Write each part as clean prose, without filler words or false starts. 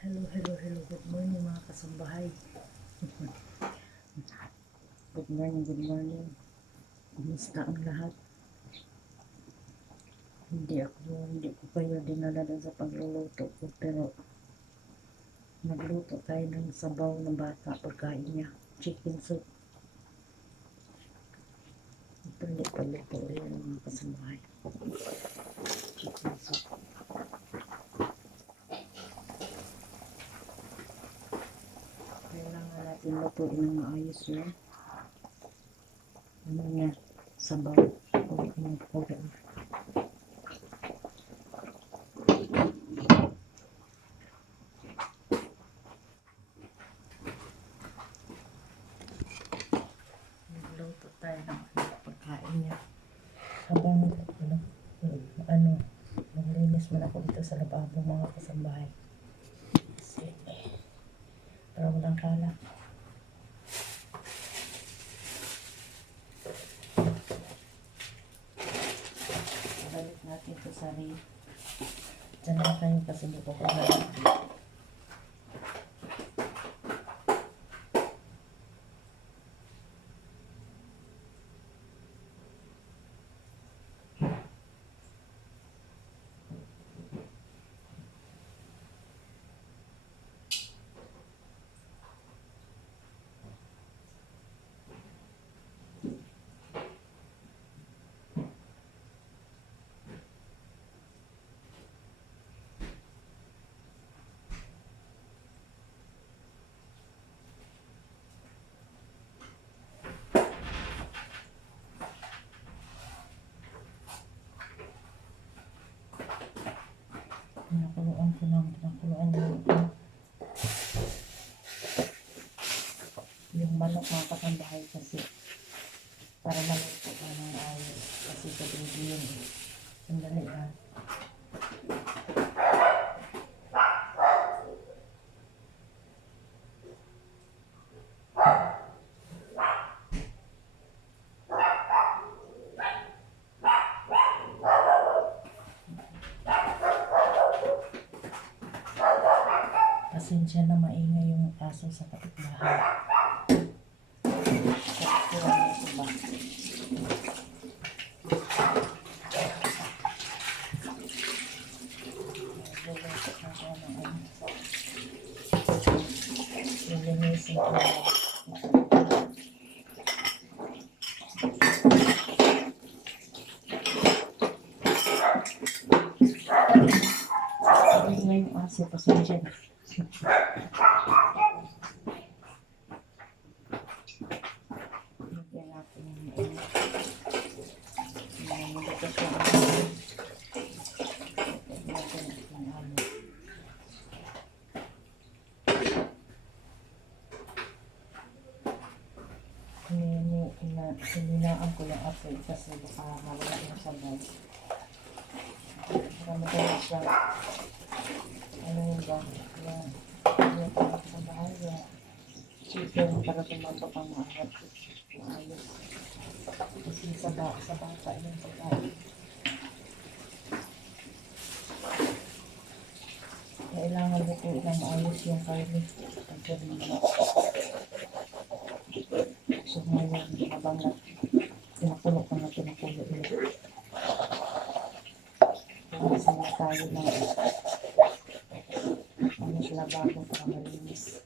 Hello, hello, hello. Good morning mga kasambahay. Good morning, good morning. Kumusta ang lahat? Hindi ko kayo dinala dun sa pagluluto ko, pero nagluto tayo ng sabaw ng bata, pagkain niya. Chicken soup. Ito hindi paluto rin mga kasambahay. Chicken soup. Kailangan natin lutuin ng maayos yun. Ano niya? Sabaw. Nagluto tayo ng pagkain niya. Habang naglinis man ako dito sa lababo mga kasambahay. Kasi para walang kalat. Balik natin ito sa rin. Diyan na tayo kasi hindi ko kagalit. Pinakuluan ko lang, yung manok mga kasambahay kasi para maluto ka ng ayos kasi sa baby yun eh. Sandali lang. Pasensya na maingay yung aso sa kapitbahay. Lilinisin ko lang. Maingay yung aso, pasensya na. Lagyan natin yung hininaan ko yung apoy kasi baka mawala yung sabay. Baka magawa siya. Ano yun ba? Yung parang sa bahay yung chicken para tumatok ang maangat. Maayos. Kasi sa bata yung pagkain. Kailangan lutuin ng maayos yung karne. So ngayon, habang pinakulo ko na pinakulo ulit. Pumasin na tayo ng lababo para malinis.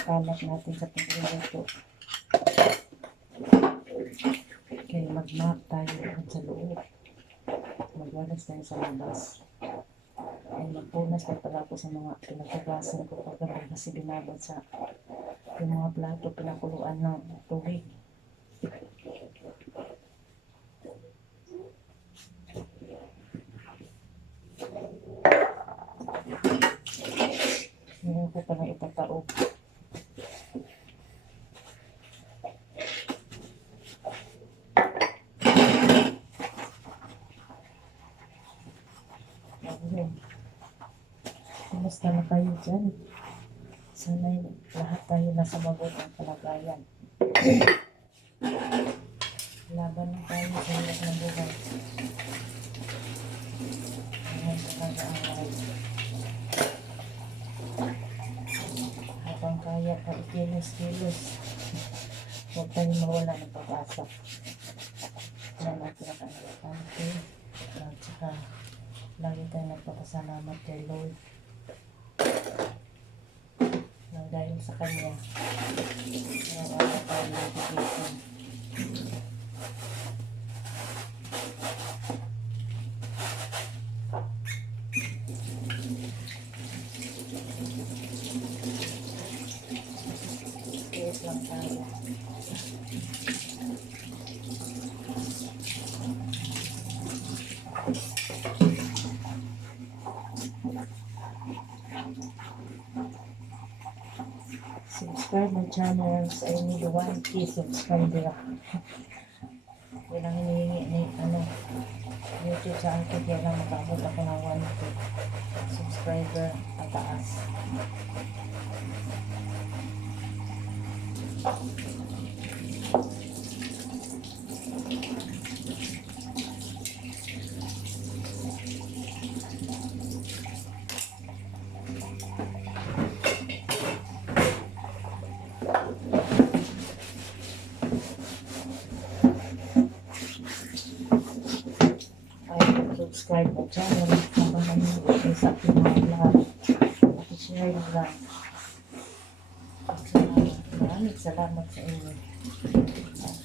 Kalat natin sa pagluluto. Okay, mag-map tayo sa loob. Magwalas tayo sa labas. Ay magpunas na pala ako sa mga pinagkagasan ko kagabi kasi binabad sa yung mga plato pinakuluan ng tubig. Ngayon ko pa na itataob. Kumusta na kayo dyan? Sana'y lahat tayo nasa mabuting kalagayan. Laban na tayo sa hirap ng buhay. Ayan talaga ang life. Habang kaya pa ikilos-kilos, huwag tayong mawala ng pag-asa. Yan ang pinaka-importante. At saka, lagi tayo nagpapasalamat kay Lord. Nang dahil sa Kanya, wala tayo nagigitin. Tiis lang tayo. Subscribe my channels. I need 1K subscriber. Yan ang hinihingi ni YouTube sa akin. Kaya lang makabot ako ng 1K subscriber pataas. Subscribe my channel. Habang nanonood sa aking mga vlog. Pakishare na lang. Maraming salamat sa inyo.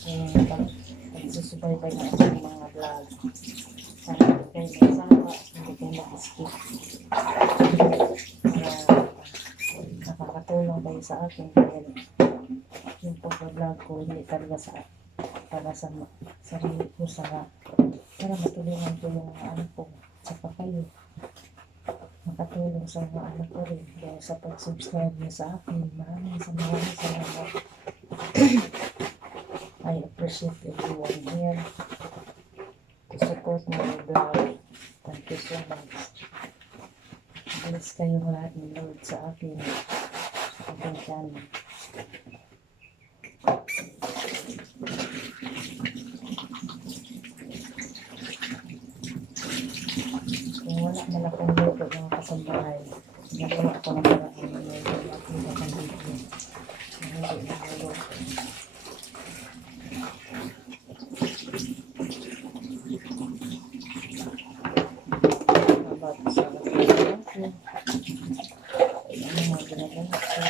At pagsusubaybay na aking mga vlog. Sana hindi kayo masawa. Hindi kayo mag-skip. Nakakatulong kayo sa akin. Dahil yung pag-vlog ko hindi talaga para sa sarili ko, para matulungan ko yung mga anak ko, saka kayo makatulong sa mga anak ko rin dahil sa pag-subscribe niyo sa akin. Maraming salamat. I appreciate everyone here to support my vlog. Thank you so much. Bless kayong lahat ni Lord sa akin channel. Kung wala man akong luto ng kasambahay, nagawa ko ng paraan na yung aking nakandito. Hindi na luto. About sa lahat ko. Ano mga ginagawa ko.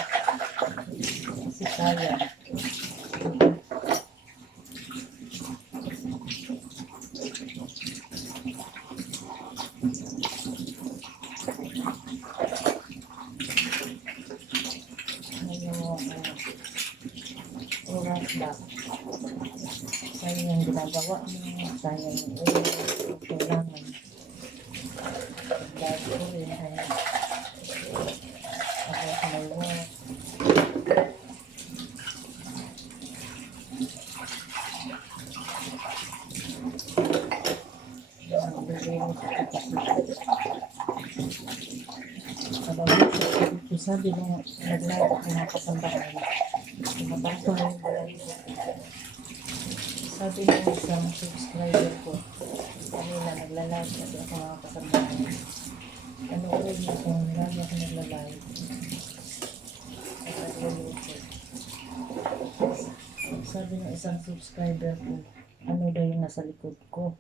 Kasi kaya. Oras ba? Sayang yung ginagawa mo, sayang yung oras, kailangan. Dahil ko rin ay about my work. Sabi nung nag-live ako mga kasambahay, nabasa ko yung balahibo. Sabi nung isang subscriber ko, kanina nagla-live kasi ako mga kasambahay. Ulit na kung lagi ako nagla-live. Sabi nung isang subscriber ko, ano daw yung nasa likod ko.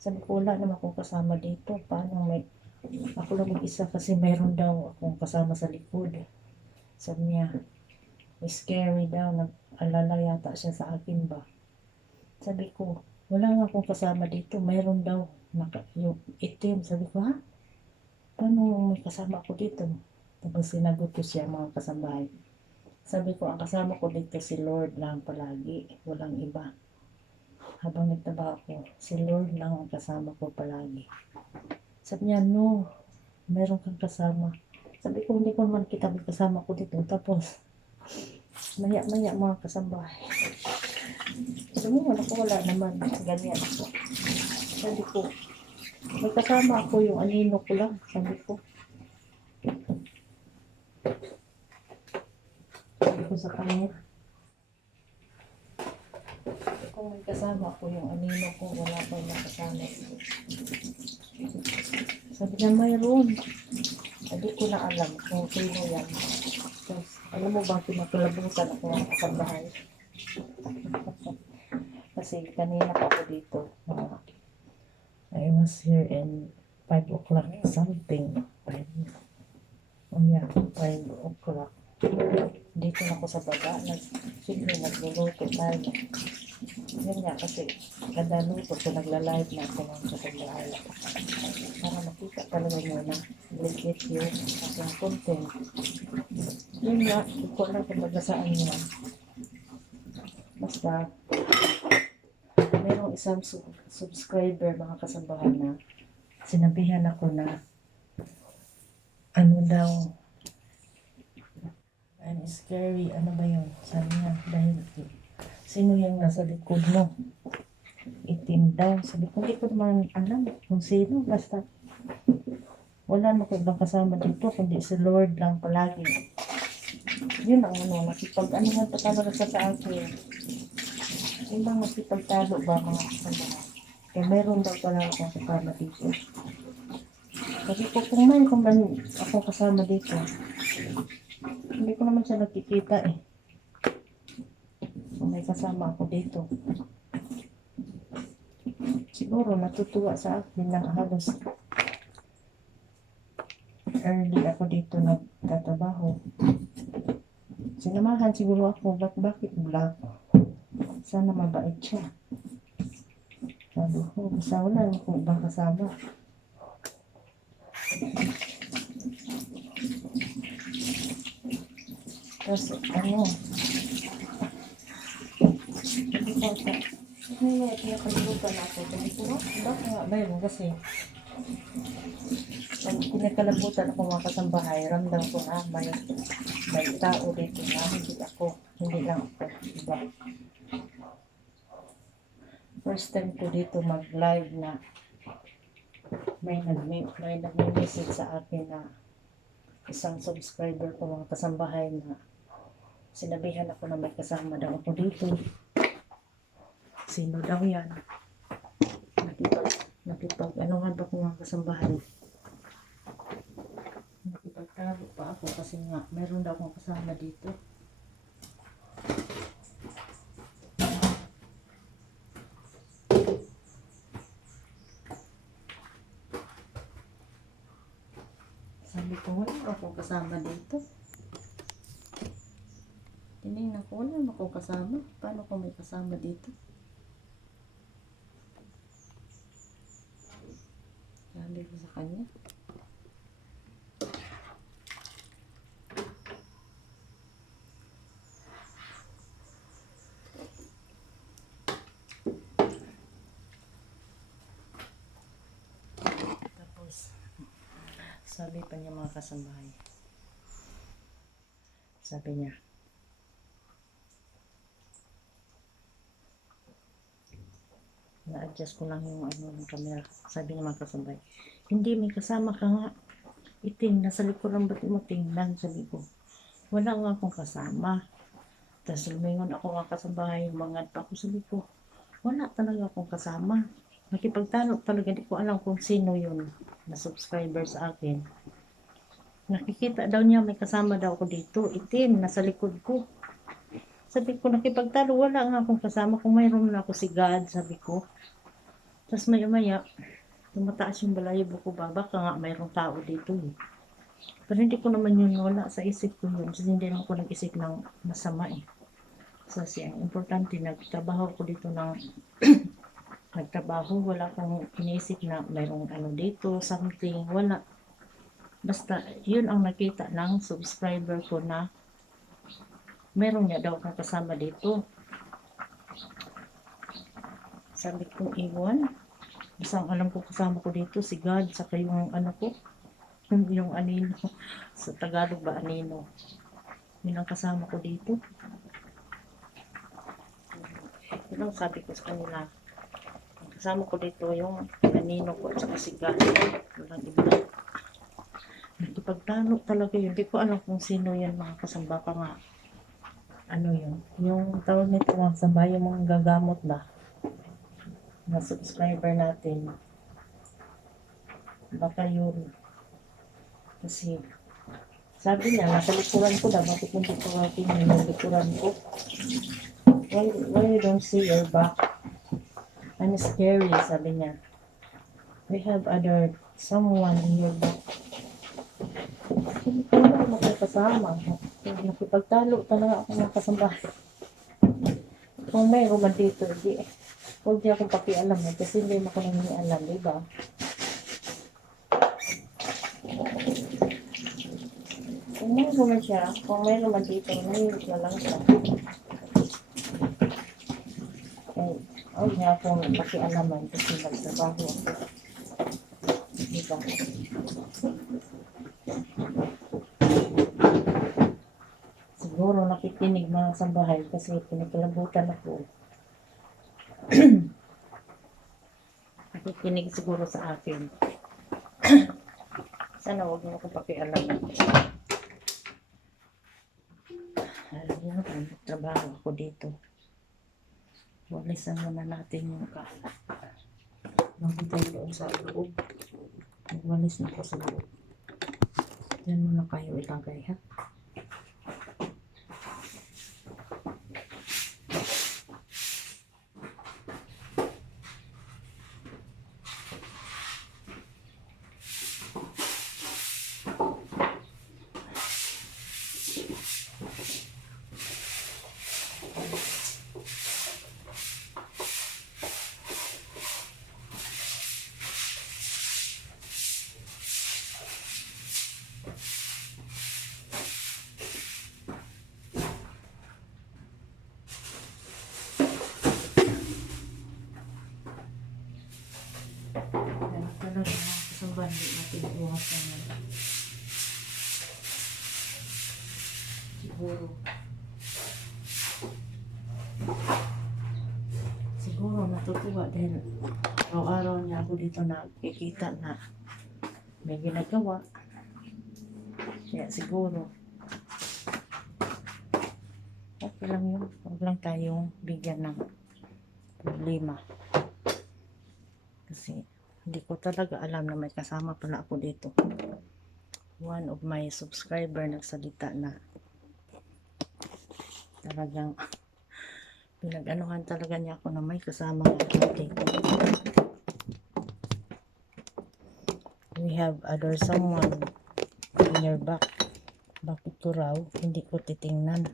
Sabi ko, wala naman akong kasama dito. Paano may... Ako lang mag-isa kasi mayroon daw akong kasama sa likod. Sabi niya, scary daw. Nag-alala yata siya sa akin ba. Sabi ko, wala nga akong kasama dito. Mayroon daw yung itim. Sabi ko, ha? Paano may kasama ako dito? Tapos sinagot ko siya mga kasambahay. Sabi ko, ang kasama ko dito si Lord lang palagi. Walang iba. Habang nagtaba ako, si Lord lang ang kasama ko palagi. Sabi niya, no, meron kang kasama. Sabi ko, hindi ko naman kita may kasama ko dito. Tapos, maya-maya mga kasambahay. Sabi mo, wala naman. Ganyan ako. Sabi ko, may kasama ako yung anino ko lang. Sabi ko. Sabi ko sa kanya. kung may kasama ko yung anino ko, wala pa yung nakasama. Sabi niya, mayroon. Hindi ko na alam kung sino yan. Tapos, alam mo bang pinagkalabutan ako ng kasambahay? Kasi kanina pa ako dito. I was here in 5 o'clock something. 5. Oh yeah, 5 o'clock. Dito na ako sa baba. Siyempre, nagluluto tayo. Yun nga, kasi kada luto ko, nagla-live na ako ng kasambahay. Para makita talaga nyo na legit yung aking content. Yun nga, hindi ko alam kung magasaan yun. Basta, mayroong isang subscriber, mga kasambahan, na sinabihan ako na ano daw, I'm scary, ano ba yun? Sabi niya, dahil sino yung nasa likod mo? Itim daw. Sabi ko, hindi ko naman alam kung sino. Basta, wala na ko ibang kasama dito, kundi si Lord lang palagi. Yun ang ano, nakipag-ano nga pa talaga sa akin. Yung bang nakipagtalo ba mga kasama? Kaya meron daw pala akong kasama dito. Sabi ko, kung may akong kasama dito, hindi ko naman siya nakikita eh. Kung may kasama ako dito. Siguro natutuwa sa akin na halos early ako dito nagtatrabaho. Sinamahan siguro ako, bakit black? Sana mabait siya. Sabi ko, basta wala akong ibang kasama. Tapos, ano, hindi ko sa, pinakalimutan ako. Sabi ko, bakit nga ba yun? Kasi, pag pinakalabutan ako mga kasambahay, ramdam ko na may tao dito na hindi lang ako, diba? First time ko dito mag-live na may nag-message sa akin na isang subscriber ko mga kasambahay na sinabihan ako na may kasama daw ako dito. Sino daw yan? Anuhan ba ko mga kasambahay? Nakipagtalo pa ako kasi nga meron daw akong kasama dito. Sabi ko, wala akong kasama dito. Tinignan ko, wala akong kasama. Paano kung may kasama dito? Sabi ko sa kanya. Tapos, sabi pa niya mga kasambahay. Sabi niya, na-adjust ko lang yung ng camera. Sabi niya mga kasambahay, hindi, may kasama ka nga. Itim, nasa likuran ba't mo tingnan? Sabi ko, wala nga akong kasama. Tapos lumingon ako mga kasambahay, mangad pa ako. Sabi ko, wala talaga akong kasama. Nakipagtalo talaga, di ko alam kung sino yun na subscriber sa akin. Nakikita daw niya, may kasama daw ako dito. Itim, nasa likod ko. Sabi ko, nakipagtalo, wala nga akong kasama. Kung mayroon na ako si God, sabi ko. Tapos maya-maya, tumataas yung balayibo ko ba? Baka nga mayroong tao dito eh. Pero hindi ko naman yun, wala sa isip ko yun. Kasi hindi naman ko nag-isip ng masama eh. Kasi ang importante, nagtrabaho ko dito ng nagtrabaho, wala akong iniisip na mayroong ano dito, something, wala. Basta, yun ang nakita ng subscriber ko na meron niya daw akong kasama dito. Sabi ko, iwan. Isang alam ko kasama ko dito, si God, saka yung ano ko, yung anino. Sa Tagalog ba, anino. Yun ang kasama ko dito. Yun ang sabi ko sa kanila. Ang kasama ko dito, yung anino ko, saka si God. Walang iba. Nakipagtalo talaga yun. Hindi ko alam kung sino yan mga kasamba pa nga. Ano yun? Yung tawag nito mga kasamba, yung mga gagamot ba? na subscriber natin. Baka yun. Kasi, sabi niya, nasa likuran ko na, bakit hindi ko natin yung likuran ko? Why you don't see your back? I'm scary, sabi niya. We have other someone in your back. Hindi ko na makakasama. Nakipagtalo talaga ako ng kasambahay. Kung may man dito, huwag niya akong pakialam kasi hindi mo ko nang alam, diba? Kung may naman siya, kung may naman dito, mayroon na lang siya. Eh, huwag niya akong pakialaman kasi nagtrabaho ako. Diba? Siguro nakikinig mga sambahay kasi pinagkalabutan ako. Nakikinig siguro sa akin. Sana huwag mo akong pakialaman. Alam niyo, trabaho ako dito. Walisan muna natin yung bago tayo doon sa loob. Walis na ako sa loob. Diyan muna kayo ilagay, ha? Talaga sa bandi natin iwasan yan. Siguro natutuwa dahil araw-araw niya ako dito nakikita na may ginagawa. Kaya siguro okay lang yun. Huwag lang tayong bigyan ng problema. Kasi hindi ko talaga alam na may kasama pala ako dito. One of my subscriber nagsalita na talagang pinag-anuhan talaga niya ako na may kasama ako dito. We have other someone in your back. Bakit ko raw hindi ko titingnan?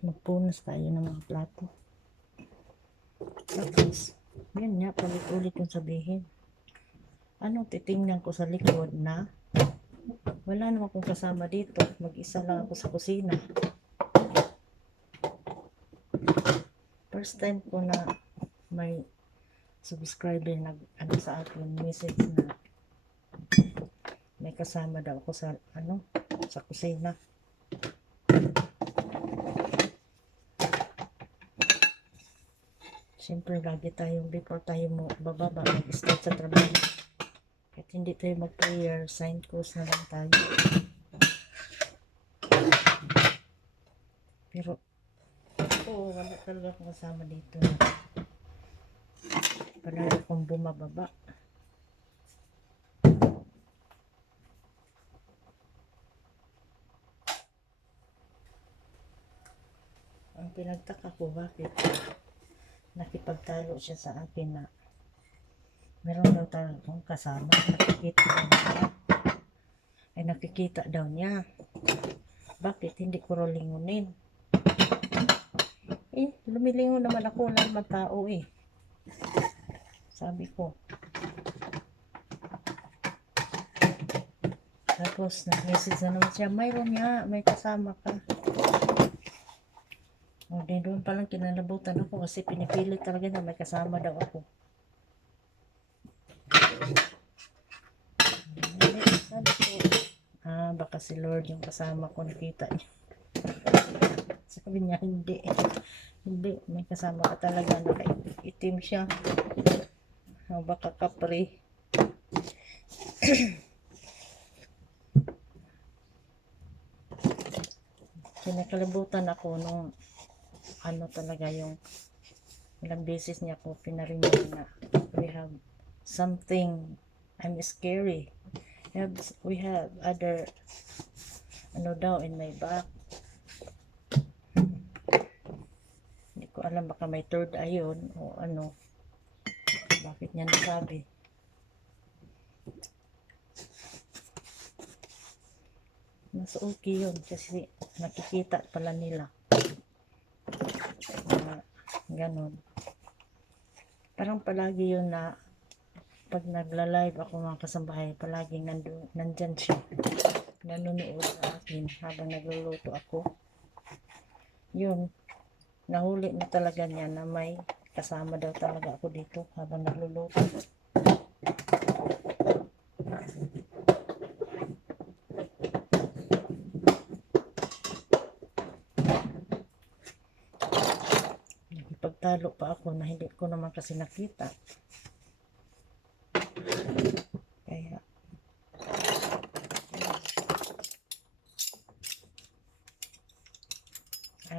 Magpunas tayo ng mga plato. Tapos, yan nga, palit-ulit yung sabihin. Ano, titingnan ko sa likod na wala naman akong kasama dito. Mag-isa lang ako sa kusina. First time ko na may subscriber nag sa akin message na may kasama daw ako sa sa kusina. Siyempre, lagi tayong before tayo mo bababa, mag-start sa trabaho. Kahit hindi tayo mag-prayer, sign course na lang tayo. Pero, wala talaga akong kasama dito. Palagi akong bumababa. Ang pinagtaka ko, bakit nakipagtalo siya sa akin na meron daw talagang kasama. Nakikita daw niya. Bakit hindi ko rin lingunin? Lumilingon naman ako, wala naman tao sabi ko. Tapos nag-message na naman siya, mayroon nga, may kasama ka. Di doon palang kinalabutan ako kasi pinipilit talaga na may kasama daw ako. Sabi ko, baka si Lord yung kasama ko, nakita niya. Sabi niya, hindi, may kasama ka talaga, nakaitim siya. Baka kapre. Kinakalibutan ako nung talaga yung Ilang beses niya ako pinarinig na we have something, I'm scary. We have other, ano daw, in my back. Hindi ko alam, baka may third eye yun o ano. Bakit niya nasabi? Mas okay yun kasi nakikita pala nila. Ganon. Parang palagi yun na pag nagla-live ako mga kasambahay, palaging nandyan siya. Nanonood sa akin habang nagluluto ako. Yun. Nahuli na talaga niya na may kasama daw talaga ako dito habang nagluluto. Pagtalo pa ako na hindi ko naman kasi nakita. Kaya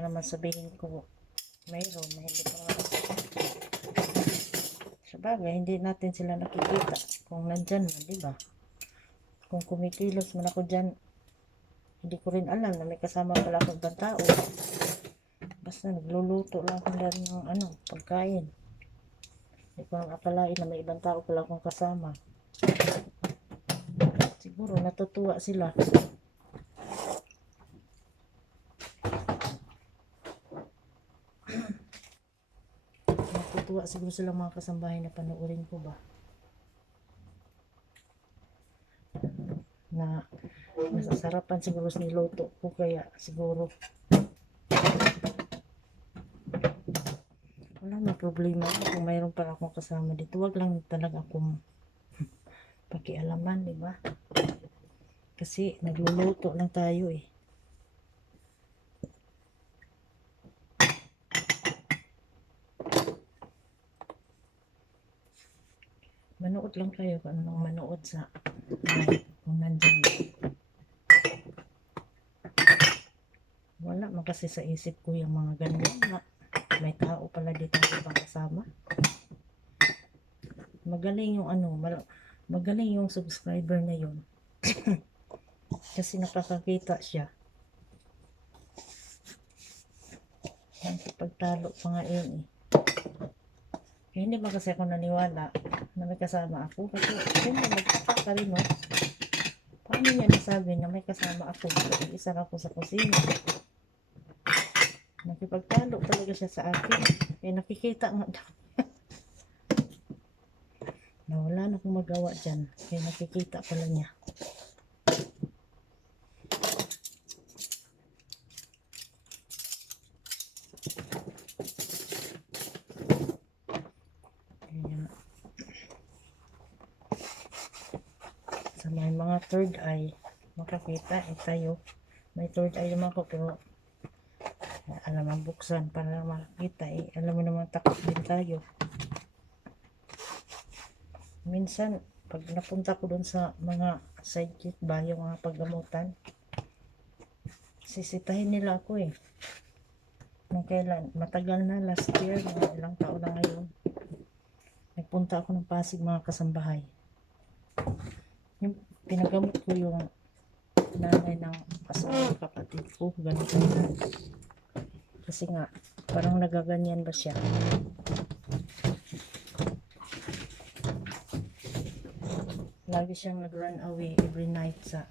naman sabihin ko mayroon na hindi pa naman. Sabagay, hindi natin sila nakikita kung nandyan man, diba? Kung kumikilos man ako dyan, hindi ko rin alam na may kasama pala akong ibang tao. Basta nagluluto lang ako ng pagkain. Hindi ko nang akalain na may ibang tao pala akong kasama. Siguro natutuwa sila. Natutuwa siguro sila mga kasambahay na panoorin ko ba. Na masasarapan siguro sa niluto ko, kaya siguro wala may problema kung mayroon pa akong kasama dito. Wag lang talaga akong pakialaman, di ba? Kasi nagluluto lang tayo eh. Manood lang kayo kung anong manood sa kung nandyan. Wala man kasi sa isip ko yung mga ganyan na may tao pala dito ibang kasama. Magaling yung magaling yung subscriber na yun. Kasi nakakakita siya. Pagtalo pa nga yun eh. Kaya hindi ba kasi ako naniwala na may kasama ako? Kasi siyempre magkakaka rin, no? Paano niya nasabi na may kasama ako? Isa ako sa kusina. Nakipagtalo talaga siya sa akin. Kaya nakikita nga daw. Na wala na akong magawa dyan. Kaya nakikita pala niya. Sa may mga third eye, makakita tayo. May third eye naman ko, pero alam ang buksan para makakita alam mo naman takot din tayo. Minsan pag napunta ko dun sa mga sidekick ba, yung mga paggamutan, sisitahin nila ako eh. Nung kailan, matagal na, last year, mga ilang taon na ngayon, nagpunta ako ng Pasig mga kasambahay. Yung pinagamot ko yung nanay ng asawa kapatid ko, ganito. Kasi nga, parang nagaganyan ba siya. Lagi siyang nag-run away every night sa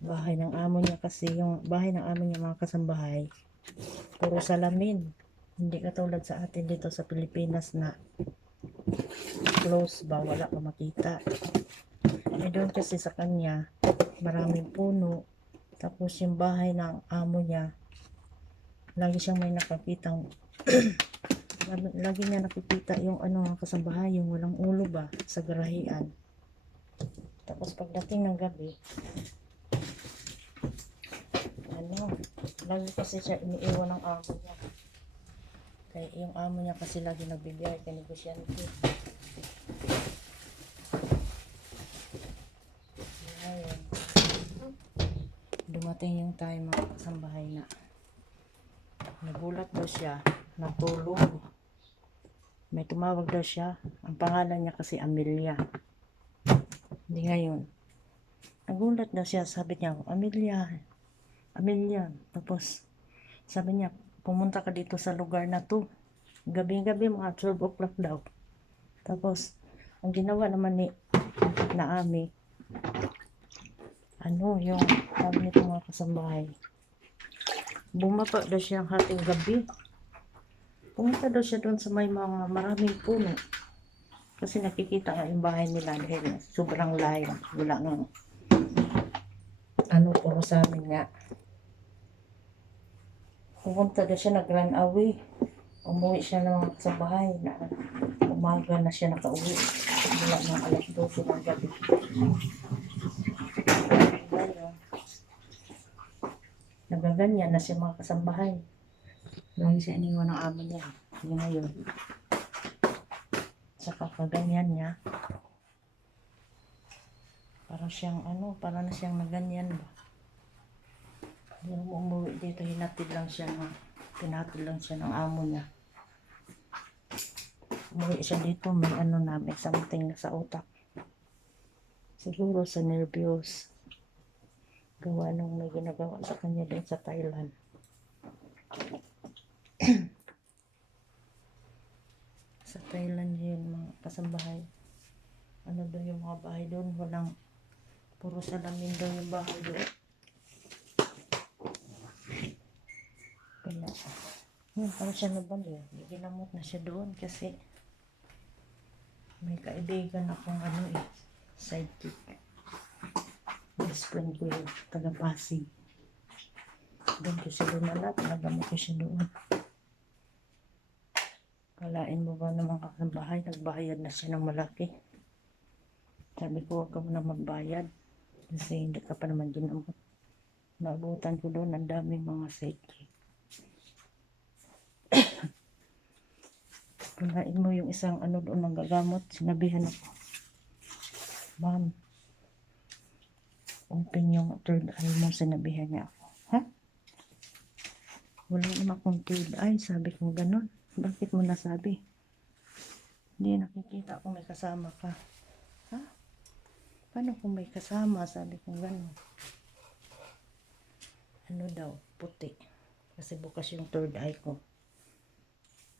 bahay ng amo niya, kasi yung bahay ng amo niya mga kasambahay, puro salamin. Hindi katulad sa atin dito sa Pilipinas na close ba, wala ka makita. Doon kasi sa kanya, maraming puno. Tapos yung bahay ng amo niya, lagi siyang may nakakitang lagi niya nakikita yung kasambahay, yung walang ulo ba sa garahian. Tapos pagdating ng gabi, lagi kasi siya iniiwan ng amo niya. Kaya yung amo niya kasi lagi nagbibiyay kay negosyante. Ayun. Dumating yung time mga kasambahay na nagulat daw siya, natulog. May tumawag daw siya. Ang pangalan niya kasi Amelia. Hindi ngayon. Nagulat daw siya. Sabi niya, Amelia. Amelia. Tapos, sabi niya, pumunta ka dito sa lugar na to. Gabi-gabi, mga 12 o'clock daw. Tapos, ang ginawa naman ni Naami, yung sabi nito mga kasambahay, bumaba daw siya ang hating gabi. Pumunta daw siya doon sa may mga maraming puno. Kasi nakikita nga yung bahay nila dahil sobrang layo. Wala nga. Puro sa amin nga. Pumunta daw siya, nag-run away. Umuwi siya naman sa bahay. Umaga na siya nakauwi. Wala ng alas 12 ng gabi. Nagaganyan na siya mga kasambahay. Lagi siya iniwan ng amo niya. Hindi ngayon. Sa kakaganyan niya, para na siyang naganyan ba. Hindi mo umuwi dito, pinatid lang siya ng amo niya. Umuwi siya dito, may may something na sa utak. Siguro sa nervyos. Gawa nung may ginagawa sa kanya din sa Thailand. Sa Thailand yun, mga kasambahay. Daw yung mga bahay doon? Puro salamin daw yung bahay doon. Kaya, para siya nabali. Ginamot na siya doon kasi may kaibigan akong sidekick. Best friend ko yung taga-Pasig. Doon ko siya dumala, nagamot ko siya doon. Kalain mo ba naman kasambahay, nagbayad na siya ng malaki. Sabi ko, huwag ka muna magbayad. Kasi hindi ka pa naman ginamot. Naabutan ko doon, ang daming mga sidekick. Kalain mo yung isang doon ng gagamot, sinabihan ako, ma'am, open yung third eye mo, sinabihan niya ako. Ha? Wala naman akong third eye, sabi ko ganun. Bakit mo nasabi? Hindi, nakikita ko may kasama ka. Ha? Paano kung may kasama? Sabi ko ganun. Daw, puti. Kasi bukas yung third eye ko.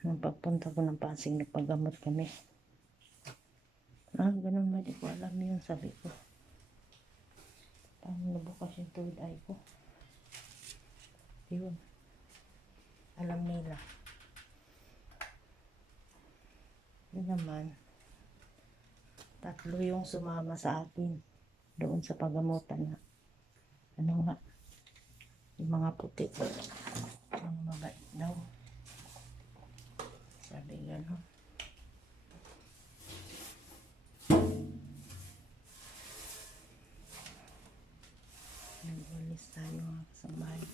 Nung pagpunta ko ng Pasig, nagpagamot kami. Ganun ba? Di ko alam yun, sabi ko. Paano nabukas yung third eye ko? Yun. Alam nila. Yun naman. 3 yung sumama sa akin. Doon sa pagamutan na. Yung mga puti. Yung mabait daw. Sabi gano'n. Nag-walis tayo mga kasambahay.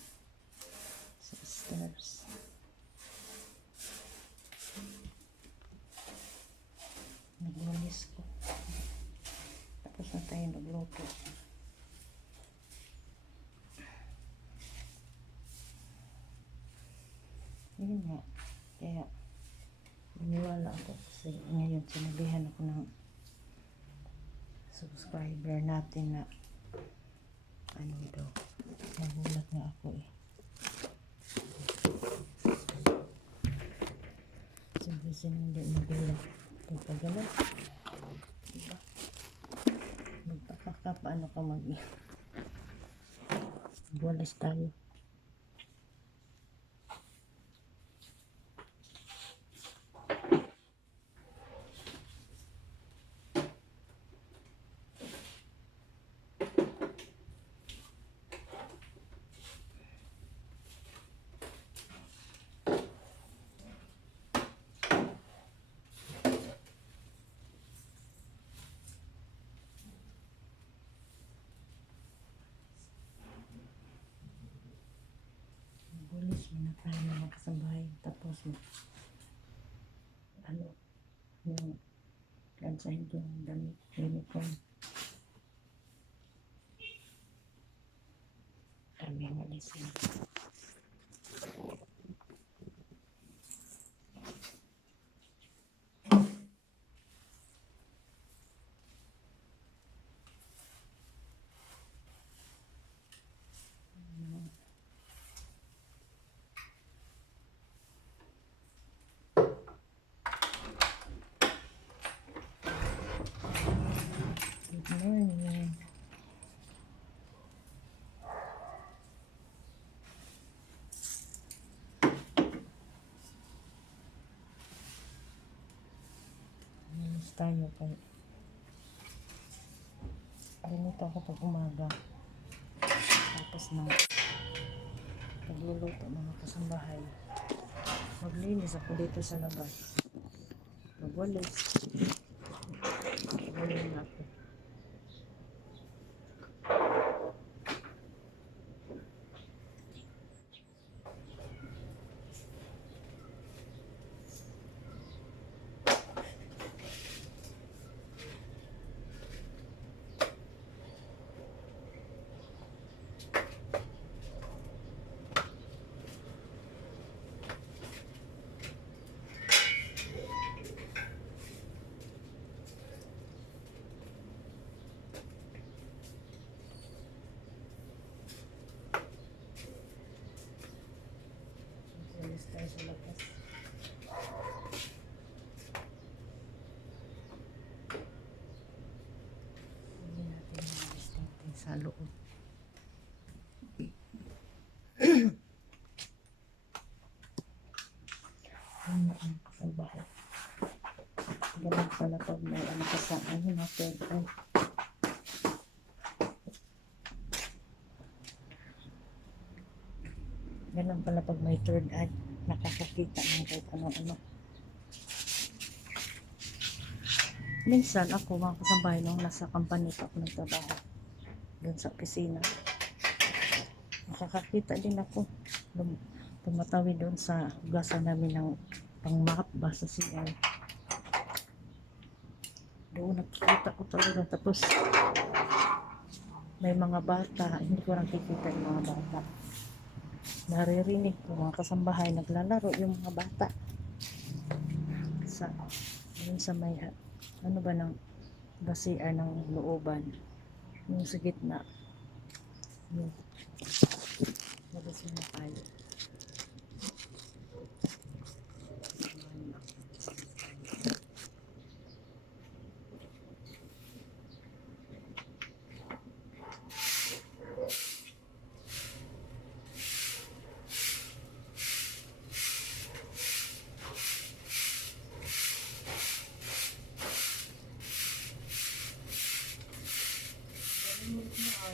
Sisters. Nag-walis ko. Tapos na tayo nagluto. Yun nga. Kaya maniwala ako kasi ngayon sinabihan ako ng subscriber natin na daw. Nagulat nga ako eh. Siyempre sino hindi nagulat. Pagkagalat. Diba? Magpapaka paano ka buwalas tayo. Bulis mo na tayo mga kasambahay. Tapos yung lansahin ko yung damit, uniform. Kami malisin. tayo kay arinito ako pag umaga. Tapos na pagluluto mga kasambahay. Maglinis ako dito sa labas. Magwalis. Magwalis na ako. Magwalis tayo sa labas. Hindi natin magwalis natin sa loob. Ang kasambahay. Ganun pala pag may ano ka sa ano na pwede. Ganun pala pag may third eye. Nakakakita ng kahit ano-ano. Minsan ako mga kasambahay nung nasa company pa ako nagtrabaho. Doon sa opisina. Nakakakita din ako. Tumatawid doon sa hugasan namin ng pang-map ba sa CR. Doon nakikita ko talaga. Tapos may mga bata. Hindi ko lang kikita yung mga bata. Naririnig ko mga kasambahay. Naglalaro yung mga bata. Doon sa may ano ba ng CR ng looban. Yung sa gitna. Yun. Labas na tayo.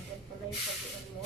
Diyan pala yung pag-iwan mo.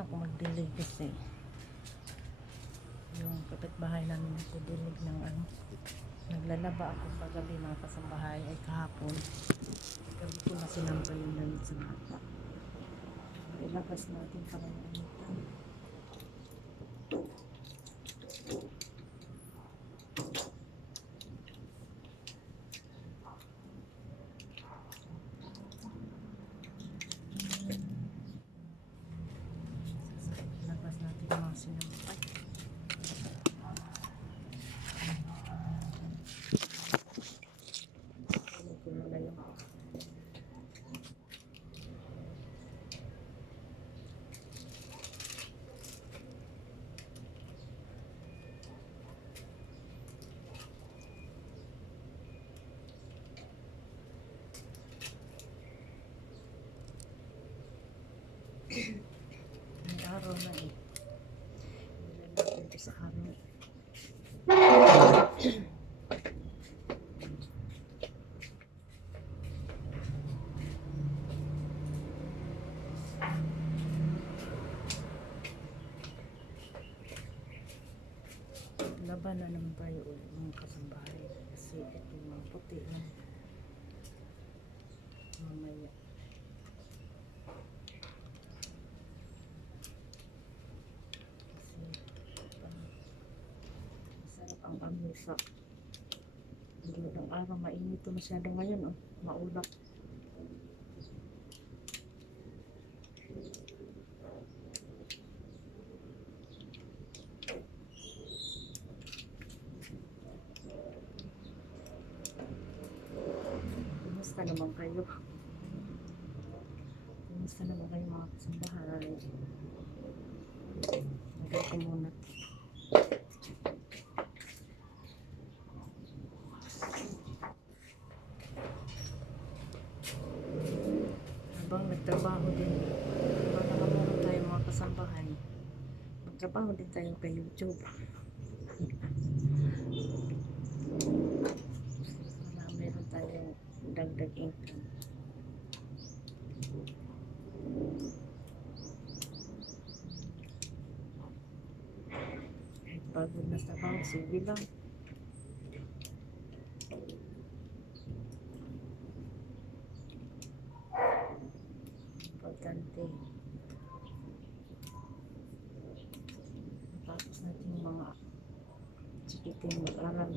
din ako magdilig kasi yung kapitbahay namin nagdidilig ng ano, naglalaba ako paggabi mga kasambahay ay kahapon gabi ko na sinampay yung damit sa bata. Ilabas natin para mainitan. Ilabas natin yung mga sinampay. May araw na eh. Ilalagay ito sa araw. Laban na naman tayo ulit mga kasambahay kasi ito yung mga puti na mamaya. Masarap ang amisa. Hindi ng araw, mainit ito masyado ngayon. Oh. Maulap. Kumusta naman kayo? Kumusta naman kayo mga kasambahay? Lagay ko muna. Habang nagtrabaho din, habang nakameron tayo mga kasambahay, magtrabaho din tayo kay YouTube. Para meron tayong dagdag income. Pagod na sa trabaho, sige lang. Importante. Tapos natin yung mga chikiting mag-aral.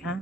Ha?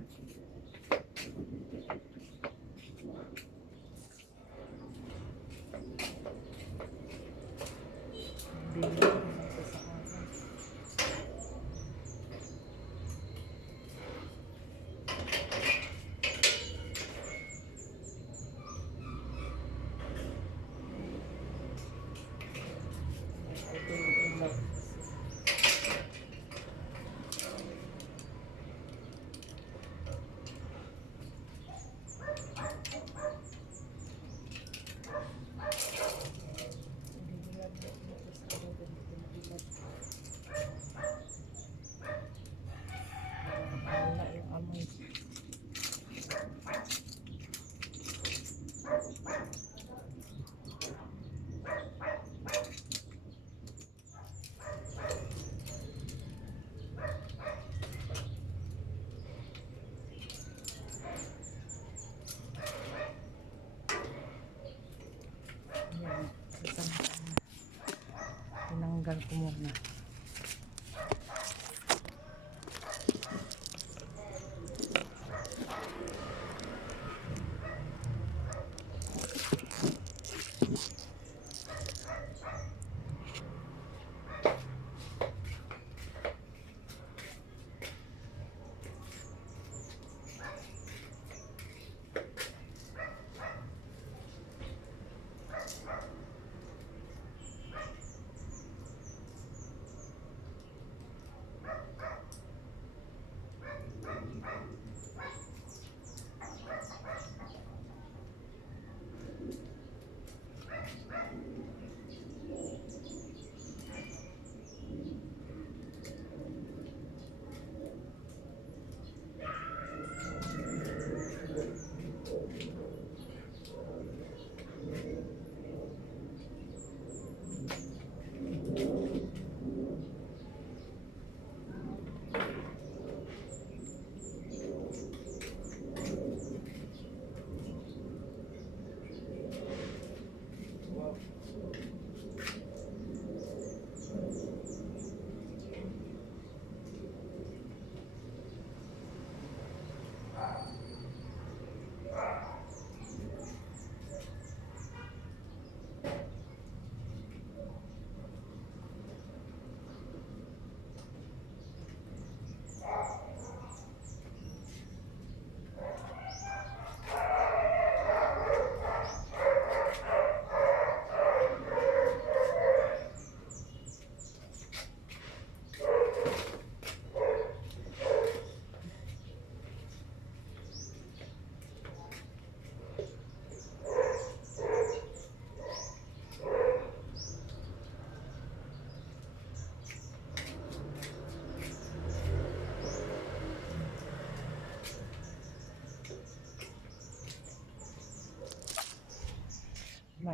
Tinanggal ko muna.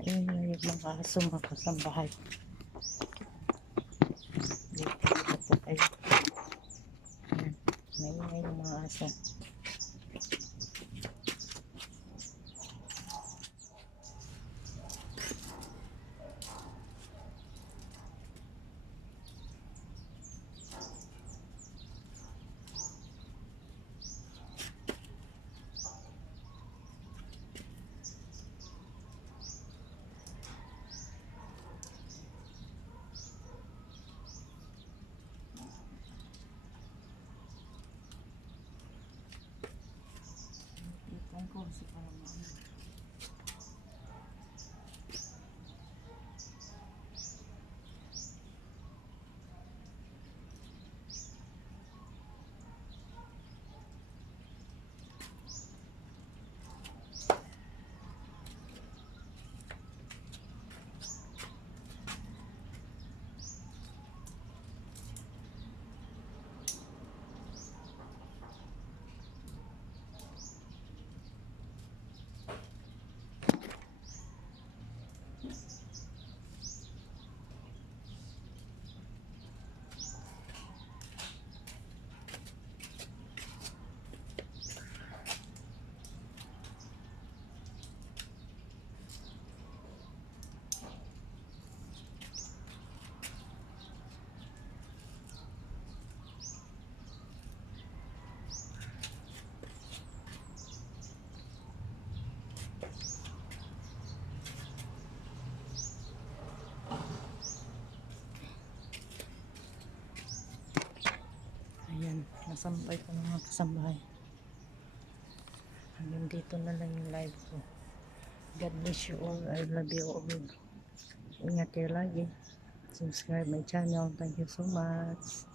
maingay yung mga aso mga kasambahay. Dito po ay ayan, maingay yung mga aso. Ipan ko kasi para maano. Ayan, nasambay ko ng mga kasambahay. Hanggang dito na lang yung live ko. God bless you all. I love you all. Ingat kayo lagi. Subscribe my channel. Thank you so much.